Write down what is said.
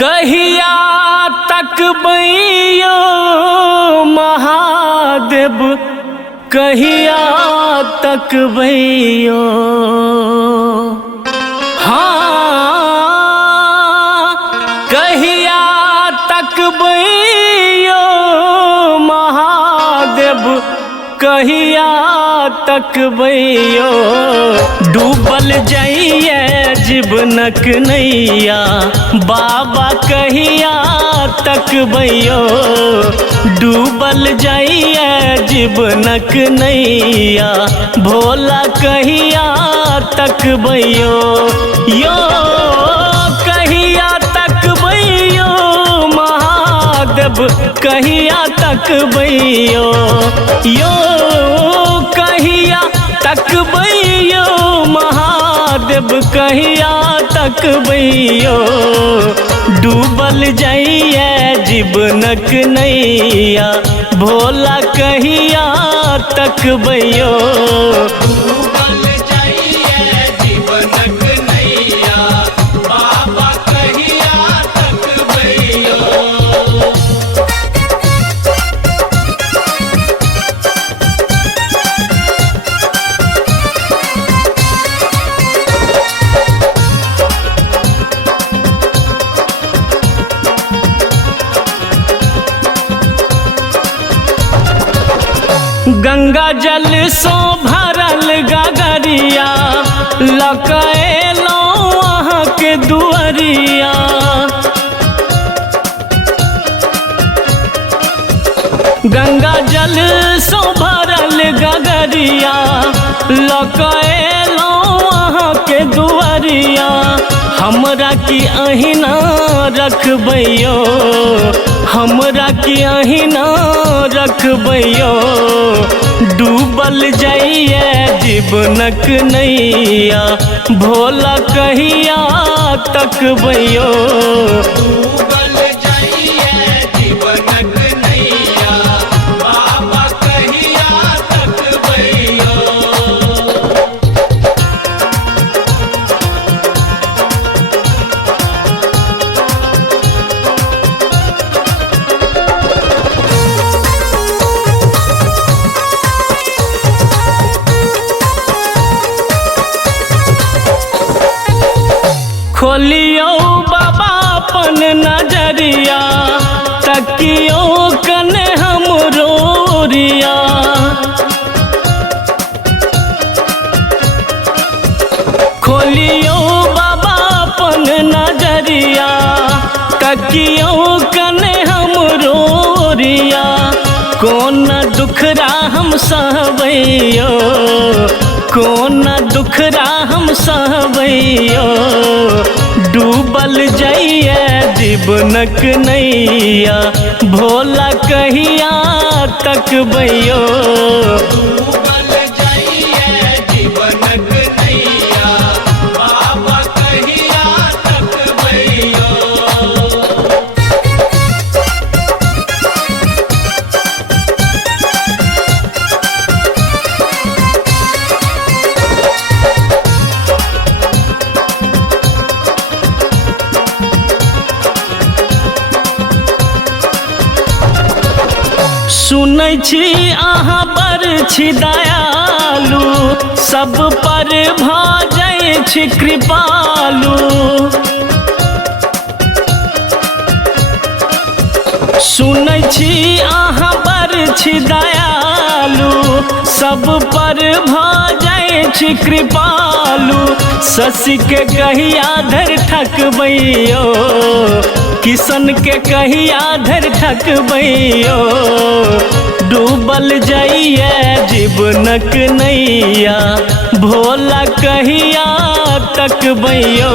कहिया तक बैयो महादेव, कहिया तक बैयो। हाँ, कहिया तक बैयो महादेव, कहिया तक बैयो। डूबल जाइए जीवनक नैया, बाबा कहिया तक बैयो। डूबल जाइए जीवनक नैया, भोला कहिया तक बैयो। यो कहिया तक बैयो महादेव, कहिया तक बैयो। यो कहिया तक बैयो महादेव, कहिया तक बैयो। डूबल जाइए जीवनक नैया, भोला कहिया तक बैयो। डूबल जाइए जीवनक नैया, बाबा कहिया तक बैयो। गंगा जल सो भरल गगरिया, लकैलो अहाँ के दुअरिया। गंगा जल सो भरल गगरिया, लकैलो अहाँ के दुअरिया। हमरा की अहिना रखबैयो, हमरा की अहिना रखबैयो। डूबल जाइए जीवनक नैया, भोला कहिया तक बैयो। डूबल जाइए जीवनक नैया, बाबा कहिया तक बैयो। खोलियो बाबा अपन नजरिया, तकियो कने हमरो ओरिया। खोलियो बाबा अपन नजरिया, तकियो कने हमरो ओरिया। कौन दुखरा हम सहबैयो, कौन दुखरा हम सहबैयो। डूबल जाइए जीवनक नैया, भोला कहिया तक बैयो। डूबल जाइए जीवनक नैया, बाबा कहिया तक बैयो। सुनै छी अहाँ बड़ छी दयालु, सब पर भऽ जाइ छी कृपालु। सुनै छी अहाँ बड़ छी दयालु, सब पर भऽ जाइ छी कृपालु। शशि के कहिया धर ठकबैयो, किशन के कहिया धर ठकबैयो। डूबल जाइए जीवनक नैया, भोला कहिया तक बैयो।